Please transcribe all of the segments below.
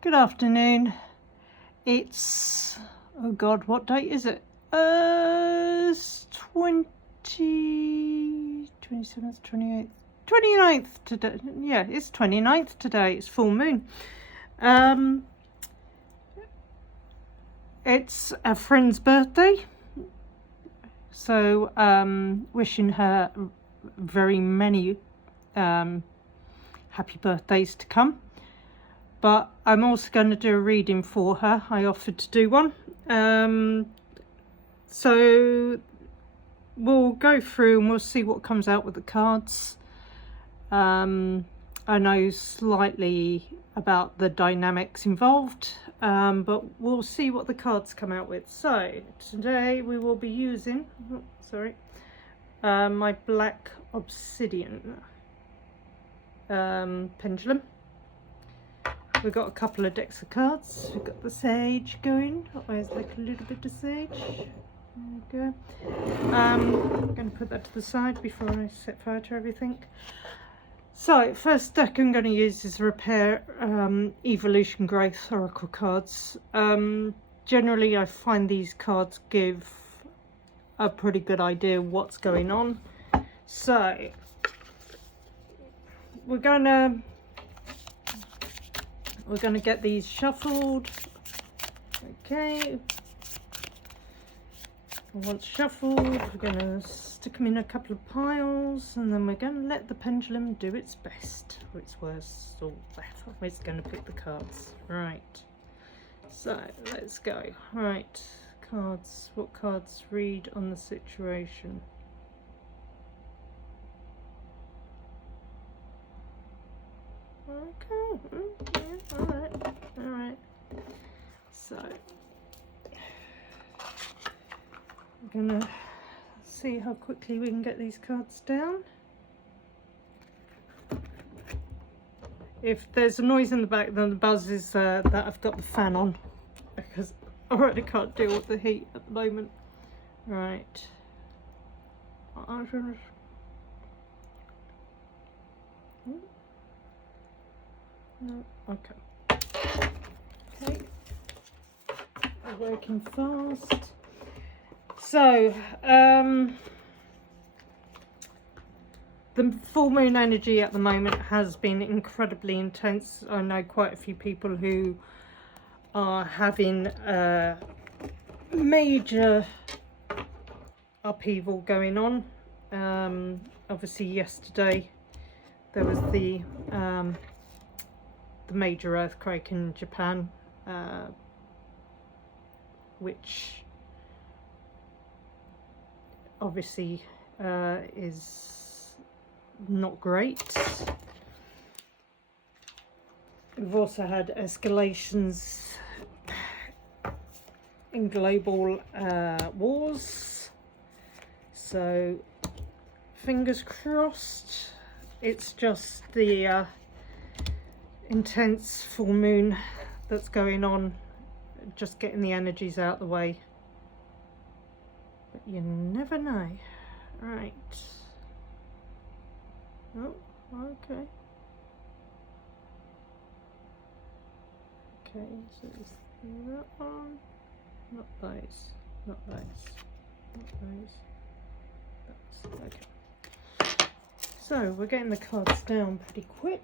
Good afternoon. It's, oh God, what date is it? It's 27th, 28th, 29th today. Yeah, it's 29th today. It's full moon. It's a friend's birthday. So, wishing her very many happy birthdays to come. But I'm also going to do a reading for her. I offered to do one. So we'll go through and we'll see what comes out with the cards. I know slightly about the dynamics involved, but we'll see what the cards come out with. So today we will be using, my black obsidian pendulum. We've got a couple of decks of cards. We've got the sage going. Where's like a little bit of sage? There we go. I'm going to put that to the side before I set fire to everything. So, first deck I'm going to use is Repair Evolution Growth Oracle cards. Generally, I find these cards give a pretty good idea what's going on. So, we're going to get these shuffled. Okay. Once shuffled, we're going to stick them in a couple of piles, and then we're going to let the pendulum do its best, or its worst, or whatever. It's going to pick the cards. Right. So, let's go. Right. Cards. What cards read on the situation? Okay, alright. So, I'm gonna see how quickly we can get these cards down. If there's a noise in the back, then the buzz is that I've got the fan on, because I really can't deal with the heat at the moment. Right. No, okay. Okay. We're working fast. So, the full moon energy at the moment has been incredibly intense. I know quite a few people who are having a major upheaval going on. Obviously yesterday there was the major earthquake in Japan, which obviously is not great. We've also had escalations in global wars, so fingers crossed. It's just the intense full moon that's going on, just getting the energies out the way, but you never know. Right. Oh, okay. Okay, so it's that one, not those, not those, not those, okay. So we're getting the cards down pretty quick.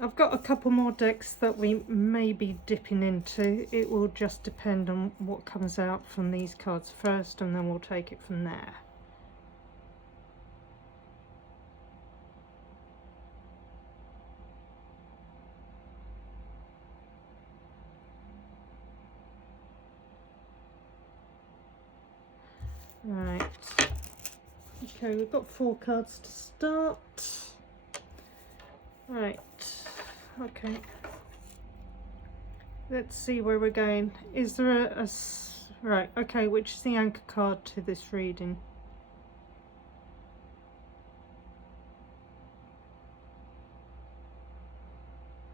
I've got a couple more decks that we may be dipping into. It will just depend on what comes out from these cards first, and then we'll take it from there. Right. Okay, we've got 4 cards to start. Right. Okay. Let's see where we're going. Is there a right, okay, which is the anchor card to this reading?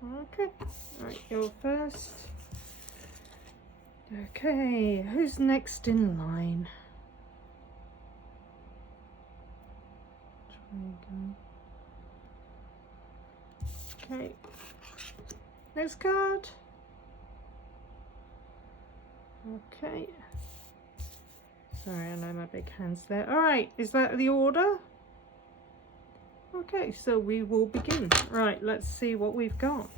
Okay. Right, you're first. Okay, who's next in line? Okay, next card. Okay, sorry, I know my big hands there. All right, is that the order? Okay, so we will begin. Right, let's see what we've got.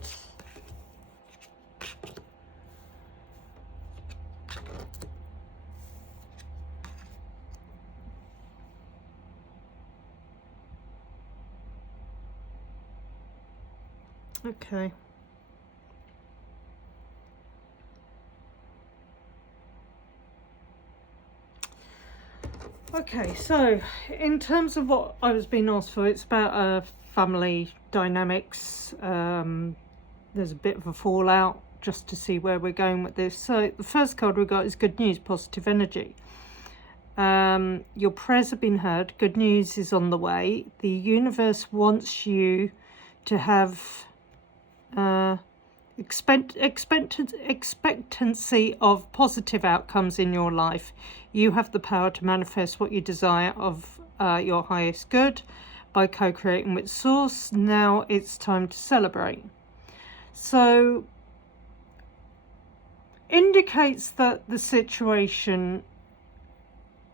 Okay. Okay, so in terms of what I was being asked for, it's about family dynamics. There's a bit of a fallout, just to see where we're going with this. So the first card we got is good news, positive energy. Your prayers have been heard. Good news is on the way. The universe wants you to have expectancy of positive outcomes in your life. You have the power to manifest what you desire of your highest good by co-creating with Source. Now it's time to celebrate. So indicates that the situation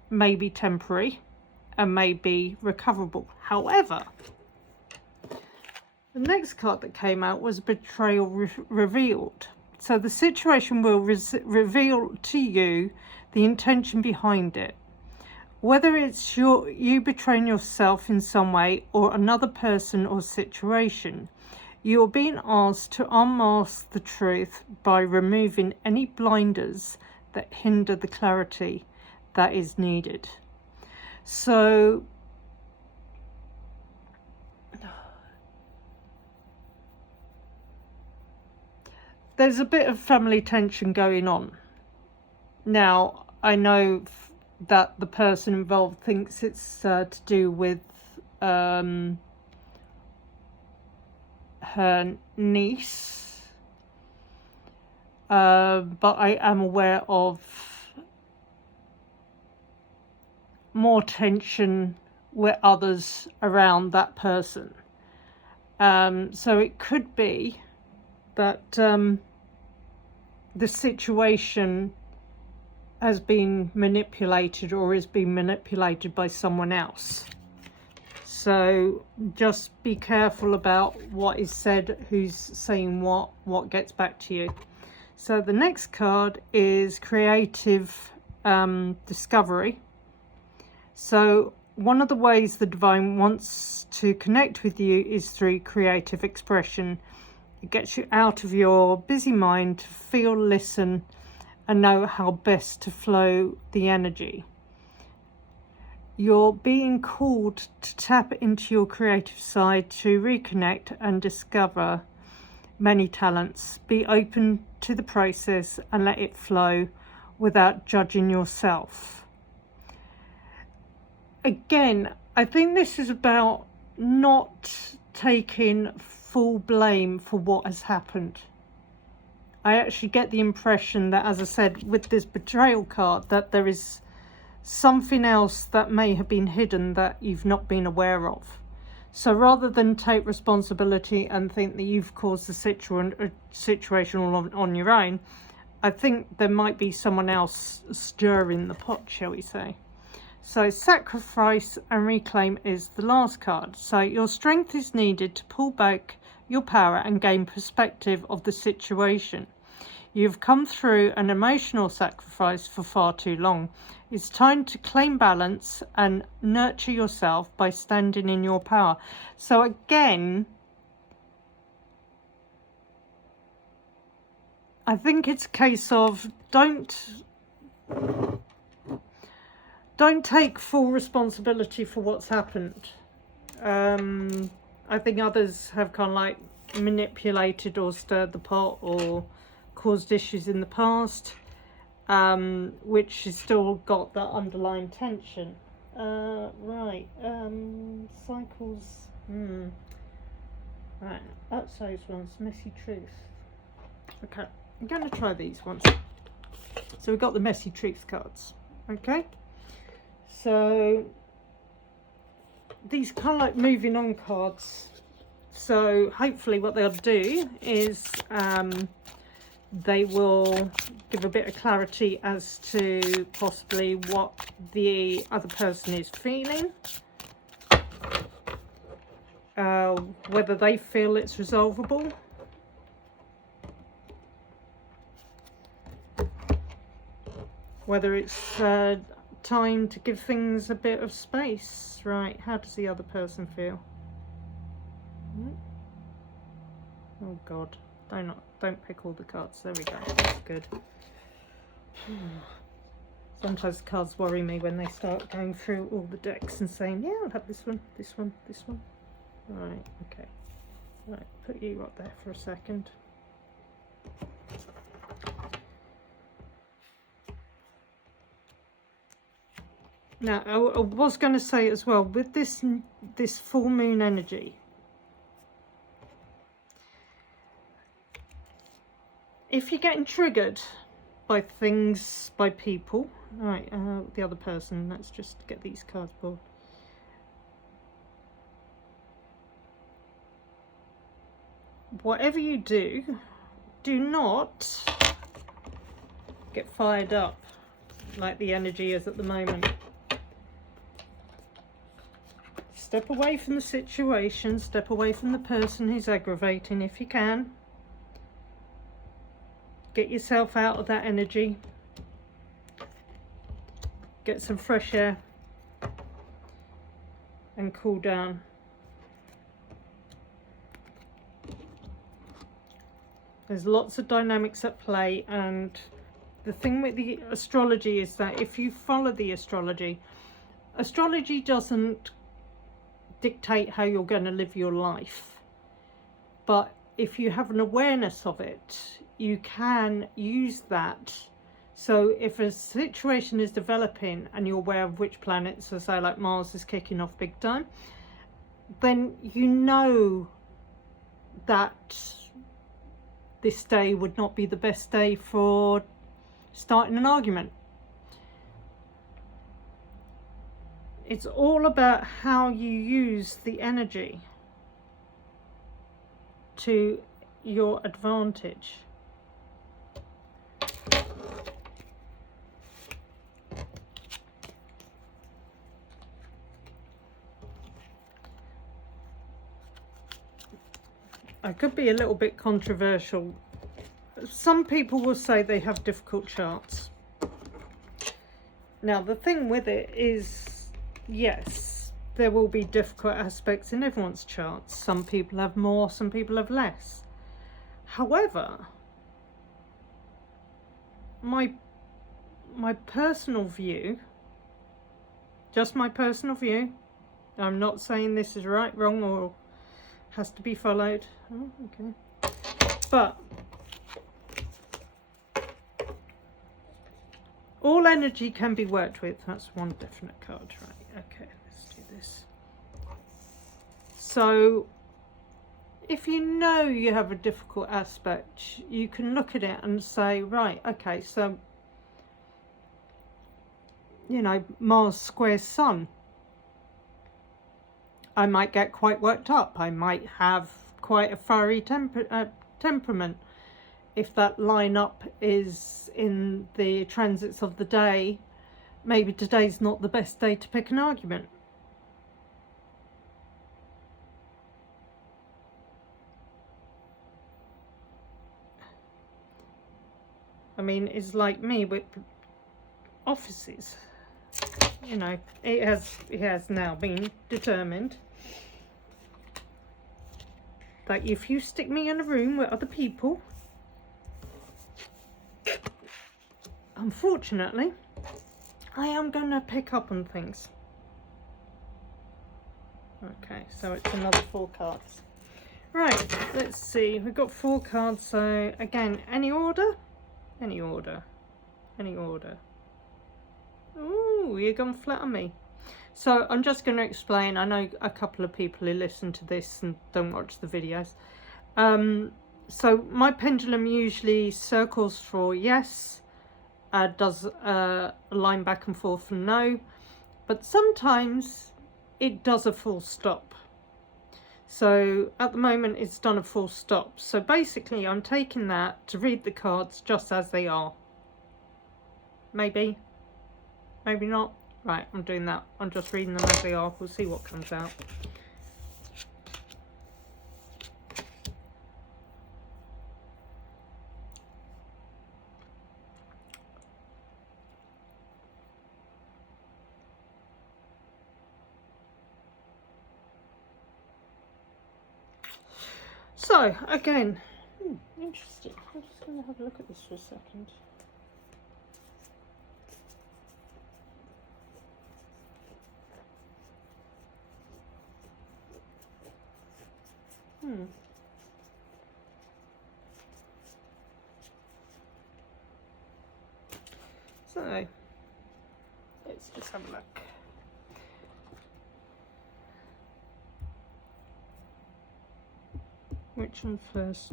may be temporary and may be recoverable. However, the next card that came out was betrayal revealed. So the situation will reveal to you the intention behind it. Whether it's you betraying yourself in some way or another person or situation, you are being asked to unmask the truth by removing any blinders that hinder the clarity that is needed. So there's a bit of family tension going on. Now, I know that the person involved thinks it's to do with her niece, but I am aware of more tension with others around that person. So it could be that the situation has been manipulated or is being manipulated by someone else. So just be careful about what is said, who's saying what gets back to you. So the next card is creative discovery. So one of the ways the divine wants to connect with you is through creative expression. It gets you out of your busy mind to feel, listen, and know how best to flow the energy. You're being called to tap into your creative side to reconnect and discover many talents. Be open to the process and let it flow without judging yourself. Again, I think this is about not taking full blame for what has happened. I actually get the impression that, as I said, with this betrayal card, that there is something else that may have been hidden that you've not been aware of. So rather than take responsibility and think that you've caused the situation all on your own, I think there might be someone else stirring the pot, shall we say. So sacrifice and reclaim is the last card. So your strength is needed to pull back your power and gain perspective of the situation. You've come through an emotional sacrifice for far too long. It's time to claim balance and nurture yourself by standing in your power. So again, I think it's a case of don't take full responsibility for what's happened. I think others have kind of like manipulated or stirred the pot or caused issues in the past, which has still got that underlying tension. Right, cycles. Right, that's those ones. Messy truth. Okay, I'm going to try these ones. So we've got the messy truth cards. Okay, so these kind of like moving on cards So hopefully what they'll do is they will give a bit of clarity as to possibly what the other person is feeling, whether they feel it's resolvable, whether it's time to give things a bit of space. Right, how does the other person feel? Oh God, don't pick all the cards. There we go, that's good. Sometimes the cards worry me when they start going through all the decks and saying, yeah, I'll have this one, this one, this one. Right, okay. Right, put you up there for a second. Now, I was going to say as well, with this full moon energy, if you're getting triggered by things, by people, right, the other person, let's just get these cards pulled. Whatever you do, do not get fired up like the energy is at the moment. Step away from the situation, step away from the person who's aggravating if you can. Get yourself out of that energy. Get some fresh air and cool down. There's lots of dynamics at play, and the thing with the astrology is that if you follow the astrology, astrology doesn't dictate how you're going to live your life, but if you have an awareness of it, you can use that. So if a situation is developing and you're aware of which planets, so say like Mars is kicking off big time, then you know that this day would not be the best day for starting an argument. It's all about how you use the energy to your advantage. I could be a little bit controversial. Some people will say they have difficult charts. Now the thing with it is, yes, there will be difficult aspects in everyone's charts. Some people have more, some people have less. However, my personal view, just my personal view, I'm not saying this is right, wrong, or has to be followed. Oh, okay. But all energy can be worked with. That's one definite card, right? Okay, let's do this. So if you know you have a difficult aspect, you can look at it and say, right, okay, so, you know, Mars squares Sun. I might get quite worked up. I might have quite a fiery temperament. If that lineup is in the transits of the day, maybe today's not the best day to pick an argument. I mean, it's like me with offices. You know, it has now been determined that if you stick me in a room with other people, unfortunately, I am going to pick up on things. Okay, so it's another 4 cards. Right, let's see. We've got 4 cards, so again, any order? Any order. Any order. Ooh, you're going to flatter me. So I'm just going to explain. I know a couple of people who listen to this and don't watch the videos. So my pendulum usually circles for yes, does a line back and forth for no, but sometimes it does a full stop. So at the moment it's done a full stop. So basically I'm taking that to read the cards just as they are. Maybe, maybe not. Right, I'm doing that. I'm just reading them as they are. We'll see what comes out. So, again, interesting. I'm just going to have a look at this for a second. So, let's just have a look. Which one first?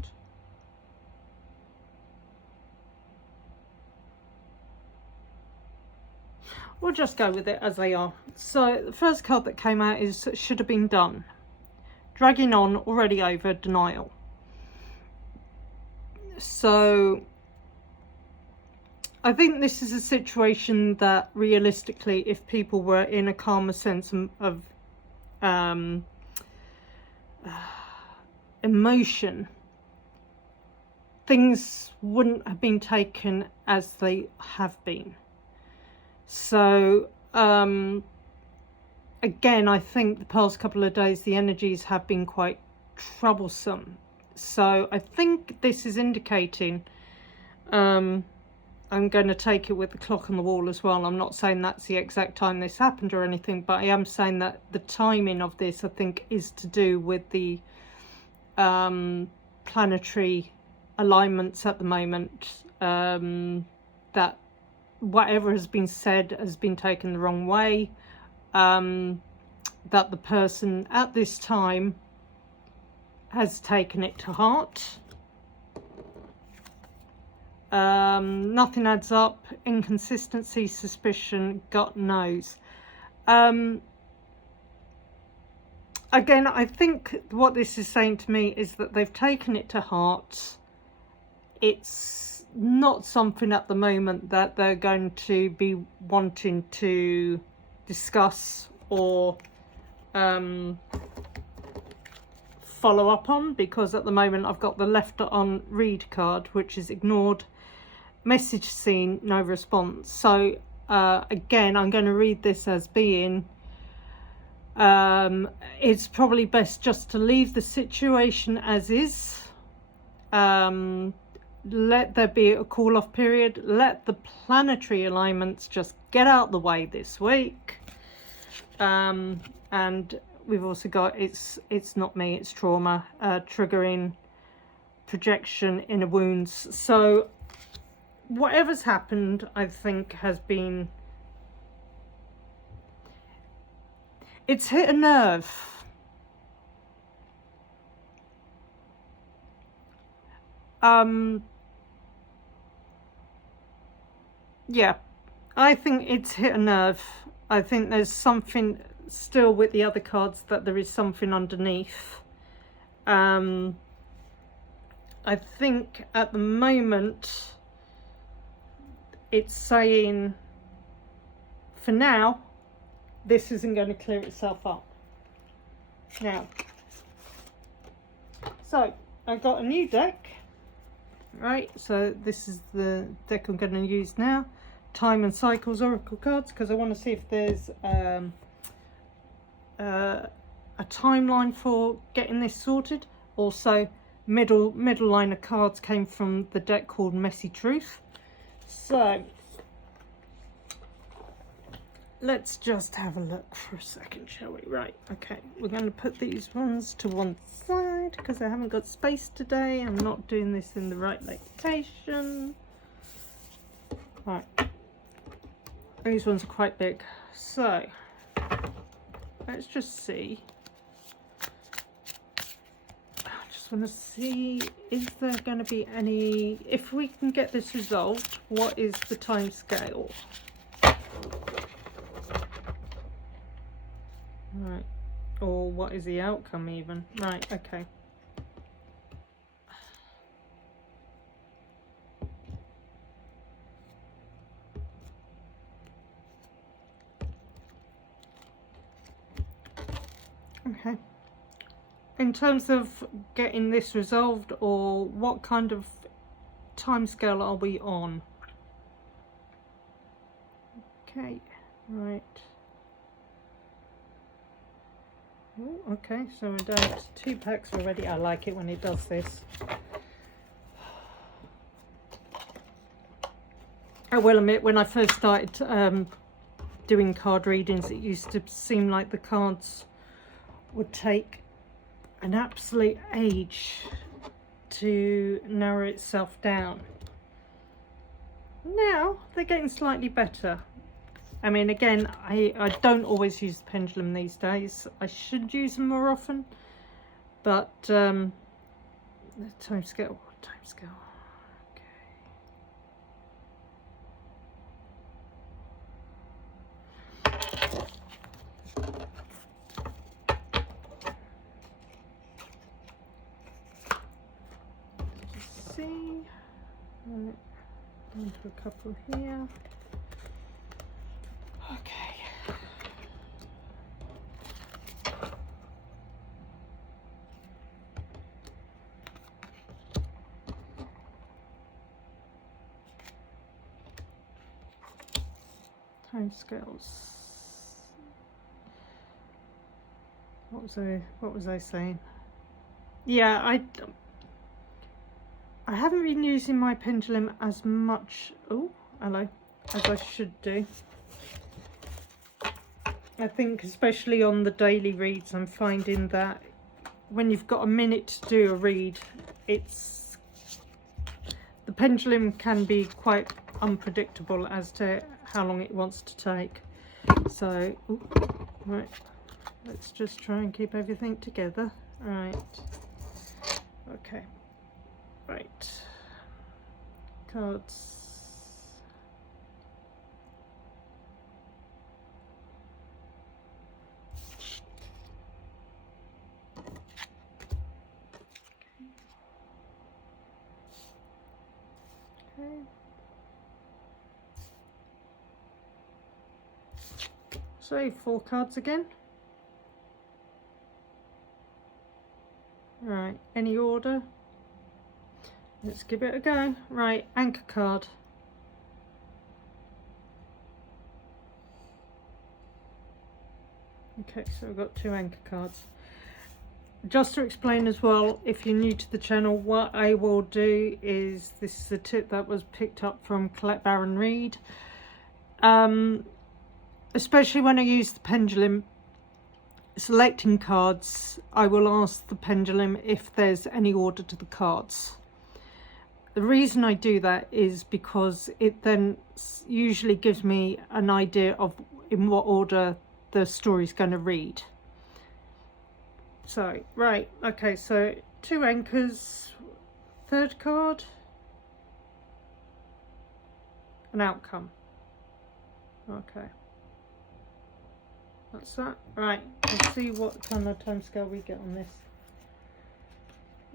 We'll just go with it as they are. So the first card that came out is should have been done. Dragging on, already over, denial. So I think this is a situation that realistically, if people were in a calmer sense of emotion, things wouldn't have been taken as they have been. So again, I think the past couple of days the energies have been quite troublesome. So I think this is indicating, I'm going to take it with the clock on the wall as well. I'm not saying that's the exact time this happened or anything, but I am saying that the timing of this, I think, is to do with the planetary alignments at the moment, that whatever has been said has been taken the wrong way, that the person at this time has taken it to heart. Nothing adds up, inconsistency, suspicion, God knows. Again, I think what this is saying to me is that they've taken it to heart. It's not something at the moment that they're going to be wanting to discuss or follow up on, because at the moment I've got the left on read card, which is ignored, message seen, no response. So again, I'm going to read this as being, it's probably best just to leave the situation as is. Let there be a cool off period. Let the planetary alignments just get out the way this week. And we've also got it's not me, it's trauma, triggering, projection, inner wounds. So whatever's happened, I think, has been, it's hit a nerve. Yeah, I think it's hit a nerve. I think there's something still with the other cards, that there is something underneath. I think at the moment it's saying, for now, this isn't going to clear itself up. Now, so I got a new deck, right? So this is the deck I'm going to use now. Time and Cycles Oracle cards, because I want to see if there's a timeline for getting this sorted. Also, middle line of cards came from the deck called Messy Truth. So let's just have a look for a second, shall we? Right, okay, we're going to put these ones to one side because I haven't got space today. I'm not doing this in the right location. Right, these ones are quite big, so let's just see. I just want to see, is there going to be any, if we can get this resolved, what is the time scale? Right, or what is the outcome even. Right, okay. Okay. In terms of getting this resolved, or what kind of timescale are we on? Okay, right. Oh, okay, so we're down to 2 packs already. I like it when it does this. I will admit, when I first started doing card readings, it used to seem like the cards would take an absolute age to narrow itself down. Now they're getting slightly better. I mean, again, I don't always use the pendulum these days. I should use them more often, but the timescale. See, right, into a couple here. Okay. Timescales. What was I saying? Yeah, I haven't been using my pendulum as much, oh, hello, as I should do. I think especially on the daily reads, I'm finding that when you've got a minute to do a read, the pendulum can be quite unpredictable as to how long it wants to take. So, ooh, right, let's just try and keep everything together. Right, okay. Right, cards. Okay. So 4 cards again. Right, any order? Let's give it a go. Right, anchor card. Okay, so we've got 2 anchor cards. Just to explain as well, if you're new to the channel, what I will do is, this is a tip that was picked up from Colette Baron Reid. Especially when I use the pendulum, selecting cards, I will ask the pendulum if there's any order to the cards. The reason I do that is because it then usually gives me an idea of in what order the story's going to read. So, right, okay, so 2 anchors, 3rd card, an outcome. Okay, that's that. Right, let's see what kind of timescale we get on this.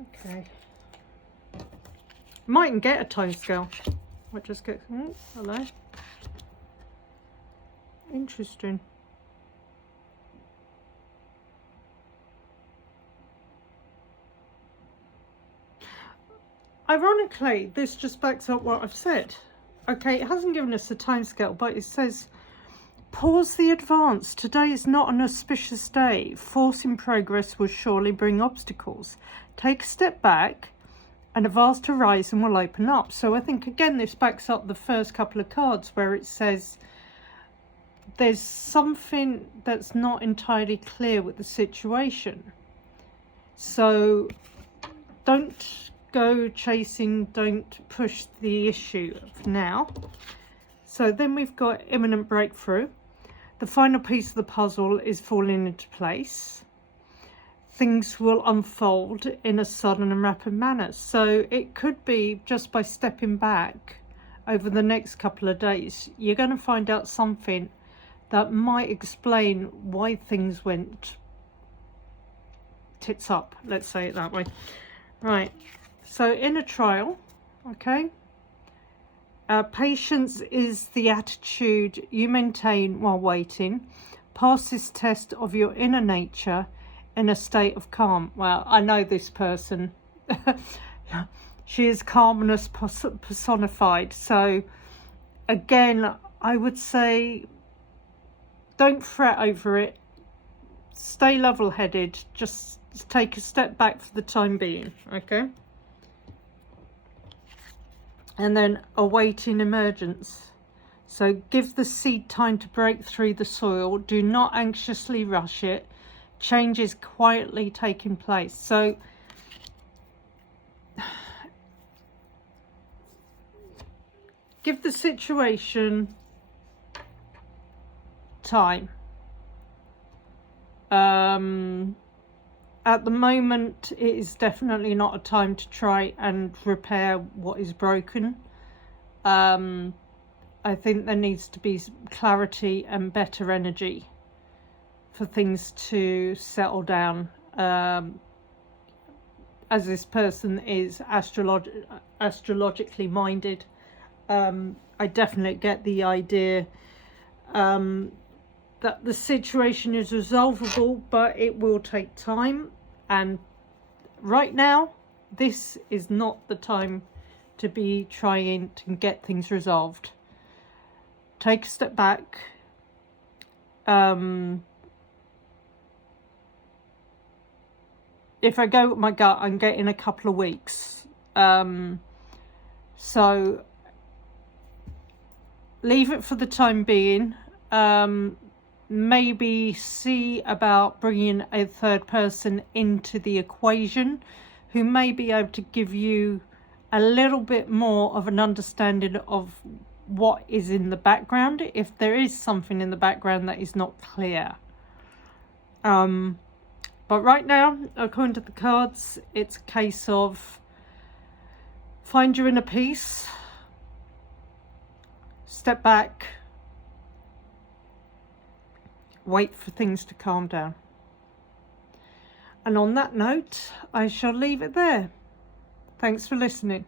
Okay. Mightn't get a timescale. Might just get. Oh, hello. Interesting. Ironically, this just backs up what I've said. Okay, it hasn't given us a timescale, but it says, pause the advance. Today is not an auspicious day. Forcing progress will surely bring obstacles. Take a step back and a vast horizon will open up. So I think, again, this backs up the first couple of cards where it says there's something that's not entirely clear with the situation. So don't go chasing, don't push the issue for now. So then we've got imminent breakthrough. The final piece of the puzzle is falling into place. Things will unfold in a sudden and rapid manner. So it could be just by stepping back over the next couple of days, you're going to find out something that might explain why things went tits up, let's say it that way. Right, so in a trial, okay, patience is the attitude you maintain while waiting. Pass this test of your inner nature in a state of calm. Well, I know this person. She is calmness personified. So again, I would say don't fret over it. Stay level-headed. Just take a step back for the time being, okay? And then awaiting emergence. So give the seed time to break through the soil. Do not anxiously rush it. Change is quietly taking place. So give the situation time. At the moment, it is definitely not a time to try and repair what is broken. I think there needs to be clarity and better energy for things to settle down. As this person is astrologically minded, I definitely get the idea that the situation is resolvable, but it will take time. And right now, this is not the time to be trying to get things resolved. Take a step back. If I go with my gut, I'm getting a couple of weeks. So leave it for the time being. Maybe see about bringing a third person into the equation who may be able to give you a little bit more of an understanding of what is in the background, if there is something in the background that is not clear. But right now, according to the cards, it's a case of find your inner peace, step back, wait for things to calm down. And on that note, I shall leave it there. Thanks for listening.